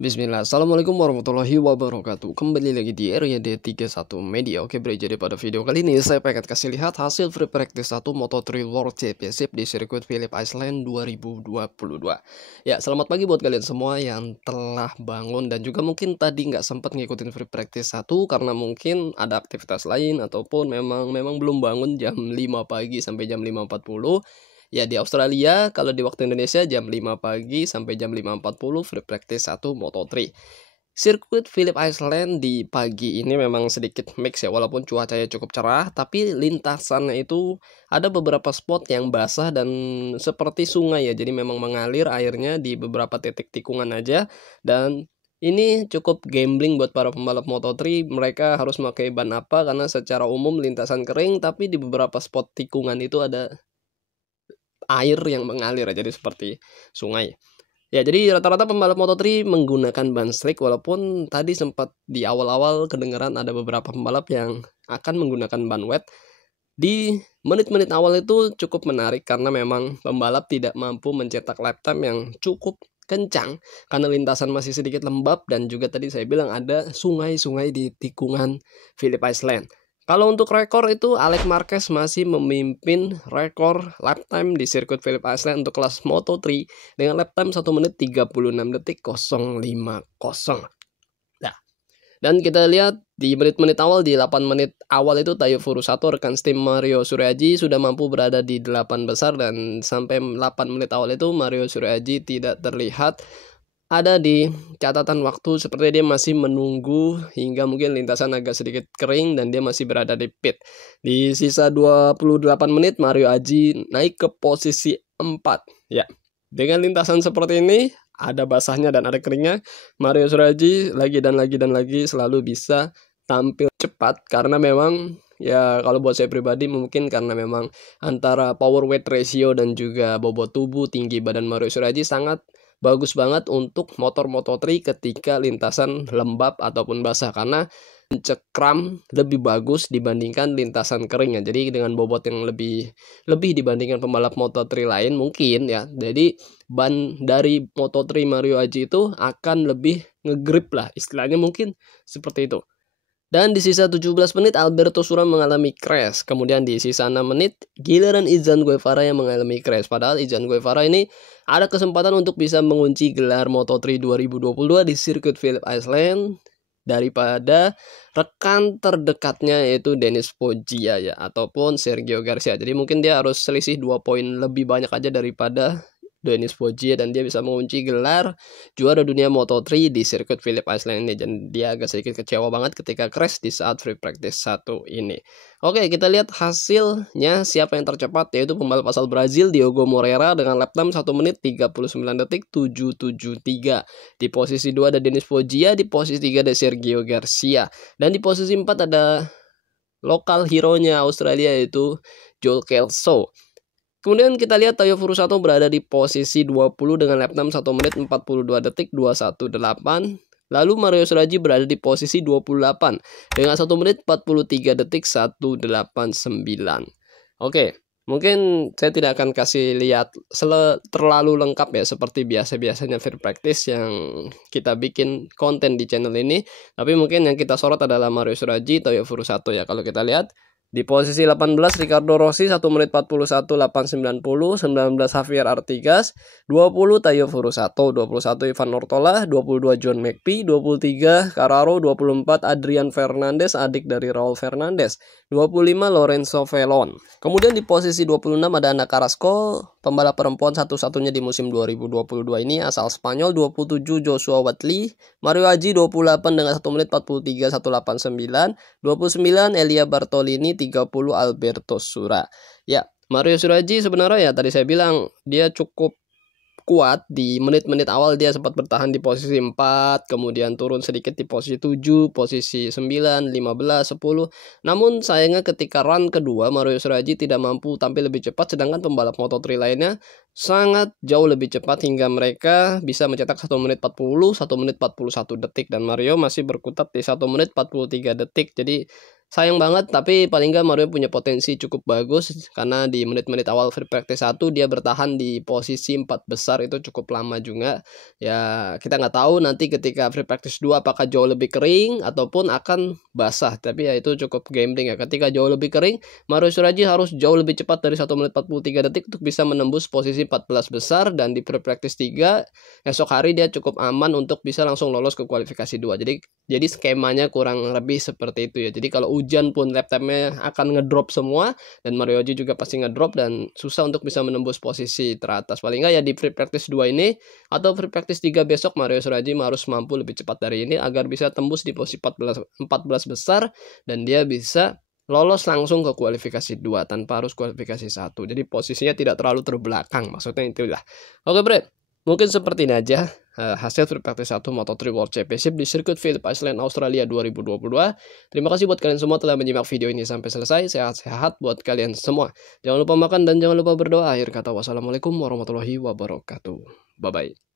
Bismillah, Assalamualaikum warahmatullahi wabarakatuh. Kembali lagi di RYD 31 Media. Oke bro, jadi pada video kali ini saya pengen kasih lihat hasil free practice 1 Moto3 World Championship di sirkuit Phillip Island 2022. Ya, selamat pagi buat kalian semua yang telah bangun dan juga mungkin tadi nggak sempat ngikutin free practice 1 karena mungkin ada aktivitas lain ataupun memang belum bangun jam 5 pagi sampai jam 5.40. Ya, di Australia kalau di waktu Indonesia jam 5 pagi sampai jam 5.40 free practice 1 Moto3. Sirkuit Phillip Island di pagi ini memang sedikit mix ya, walaupun cuacanya cukup cerah, tapi lintasannya itu ada beberapa spot yang basah dan seperti sungai ya, jadi memang mengalir airnya di beberapa titik tikungan aja. Dan ini cukup gambling buat para pembalap Moto3, mereka harus pakai ban apa karena secara umum lintasan kering, tapi di beberapa spot tikungan itu ada air yang mengalir jadi seperti sungai. Ya, jadi rata-rata pembalap Moto3 menggunakan ban slick, walaupun tadi sempat di awal-awal kedengaran ada beberapa pembalap yang akan menggunakan ban wet. Di menit-menit awal itu cukup menarik karena memang pembalap tidak mampu mencetak lap time yang cukup kencang karena lintasan masih sedikit lembab dan juga tadi saya bilang ada sungai-sungai di tikungan Phillip Island. Kalau untuk rekor itu Alex Marquez masih memimpin rekor lap time di sirkuit Phillip Island untuk kelas Moto3 dengan lap time 1 menit 36 detik 050. Nah, dan kita lihat di menit-menit awal, di 8 menit awal itu Tayo Furusato rekan tim Mario Suryaji sudah mampu berada di 8 besar, dan sampai 8 menit awal itu Mario Suryaji tidak terlihat ada di catatan waktu, seperti dia masih menunggu hingga mungkin lintasan agak sedikit kering dan dia masih berada di pit. Di sisa 28 menit Mario Aji naik ke posisi 4. Ya, dengan lintasan seperti ini, ada basahnya dan ada keringnya, Mario Suryaji lagi dan lagi selalu bisa tampil cepat karena memang ya kalau buat saya pribadi mungkin karena memang antara power weight ratio dan juga bobot tubuh, tinggi badan Mario Suryaji sangat bagus banget untuk motor Moto3 ketika lintasan lembab ataupun basah karena mencekram lebih bagus dibandingkan lintasan kering ya. Jadi dengan bobot yang lebih dibandingkan pembalap Moto3 lain mungkin ya. Jadi ban dari Moto3 Mario Aji itu akan lebih ngegrip lah, istilahnya mungkin seperti itu. Dan di sisa 17 menit Alberto Sura mengalami crash. Kemudian di sisa 6 menit giliran Izan Guevara yang mengalami crash. Padahal Izan Guevara ini ada kesempatan untuk bisa mengunci gelar Moto3 2022 di sirkuit Phillip Island daripada rekan terdekatnya yaitu Dennis Foggia ya, ataupun Sergio Garcia. Jadi mungkin dia harus selisih 2 poin lebih banyak aja daripada Dennis Foggia dan dia bisa mengunci gelar juara dunia Moto3 di sirkuit Phillip Island ini. Dan dia agak sedikit kecewa banget ketika crash di saat free practice 1 ini. Oke, kita lihat hasilnya siapa yang tercepat, yaitu pembalap asal Brazil Diogo Moreira dengan lap time 1 menit 39 detik 773. Di posisi 2 ada Dennis Foggia, di posisi 3 ada Sergio Garcia, dan di posisi 4 ada lokal hero-nya Australia yaitu Joel Kelso. Kemudian kita lihat Tayo Furusato berada di posisi 20 dengan lap time 1 menit 42 detik 218. Lalu Mario Suryaji berada di posisi 28 dengan 1 menit 43 detik 189. Oke, mungkin saya tidak akan kasih lihat terlalu lengkap ya seperti biasanya free practice yang kita bikin konten di channel ini. Tapi mungkin yang kita sorot adalah Mario Suryaji, Tayo Furusato ya. Kalau kita lihat di posisi 18 Ricardo Rossi 1 menit 41 890, 19 Javier Artigas, 20 Tayo Furusato, 21 Ivan Ortola, 22 John McPhee, 23 Carraro, 24 Adrian Fernandez adik dari Raul Fernandez, 25 Lorenzo Velon. Kemudian di posisi 26 ada Ana Carrasco, pembalap perempuan satu-satunya di musim 2022 ini asal Spanyol, 27 Joshua Watley, Mario Aji 28 dengan 1 menit 43 189, 29 Elia Bartolini, 30 Alberto Sura. Ya, Mario Suryaji sebenarnya ya tadi saya bilang dia cukup kuat. Di menit-menit awal dia sempat bertahan di posisi 4, kemudian turun sedikit di posisi 7, posisi 9, 15, 10. Namun sayangnya ketika run kedua Mario Suryaji tidak mampu tampil lebih cepat, sedangkan pembalap Moto3 lainnya sangat jauh lebih cepat hingga mereka bisa mencetak 1 menit 40, 1 menit 41 detik dan Mario masih berkutat di 1 menit 43 detik. Jadi sayang banget, tapi paling nggak Mario punya potensi cukup bagus karena di menit-menit awal free practice 1 dia bertahan di posisi 4 besar itu cukup lama juga. Ya, kita nggak tahu nanti ketika free practice 2 apakah jauh lebih kering ataupun akan basah. Tapi ya itu cukup gambling ya. Ketika jauh lebih kering, Mario Suraji harus jauh lebih cepat dari 1 menit 43 detik untuk bisa menembus posisi 14 besar, dan di free practice 3 esok hari dia cukup aman untuk bisa langsung lolos ke kualifikasi 2. Jadi skemanya kurang lebih seperti itu ya. Jadi kalau hujan pun lap time-nya akan ngedrop semua, dan Marioji juga pasti ngedrop dan susah untuk bisa menembus posisi teratas. Paling nggak ya di free practice 2 ini atau free practice 3 besok Mario Suraji harus mampu lebih cepat dari ini agar bisa tembus di posisi 14 besar, dan dia bisa lolos langsung ke kualifikasi 2 tanpa harus kualifikasi 1. Jadi posisinya tidak terlalu terbelakang, maksudnya itu lah. Oke bre, mungkin seperti ini aja hasil free practice 1 Moto3 World Championship di sirkuit Phillip Island, Australia 2022. Terima kasih buat kalian semua telah menyimak video ini sampai selesai. Sehat-sehat buat kalian semua. Jangan lupa makan dan jangan lupa berdoa. Akhir kata, wassalamualaikum warahmatullahi wabarakatuh. Bye-bye.